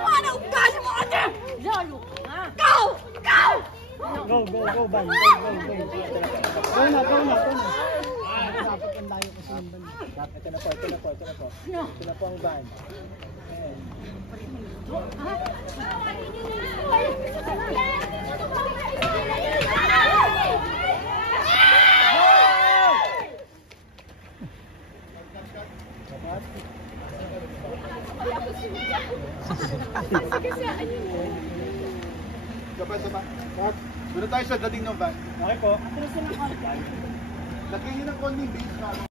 Ano ugali mo ate? Go! Go! Go, ban. Go. Go na. Dapat ang layo kasi ng ban. Ito na po. Ito na po ang ban. Saba. Doon tayo sa dating ng van. Okay po. Lagyan nyo ng konting base na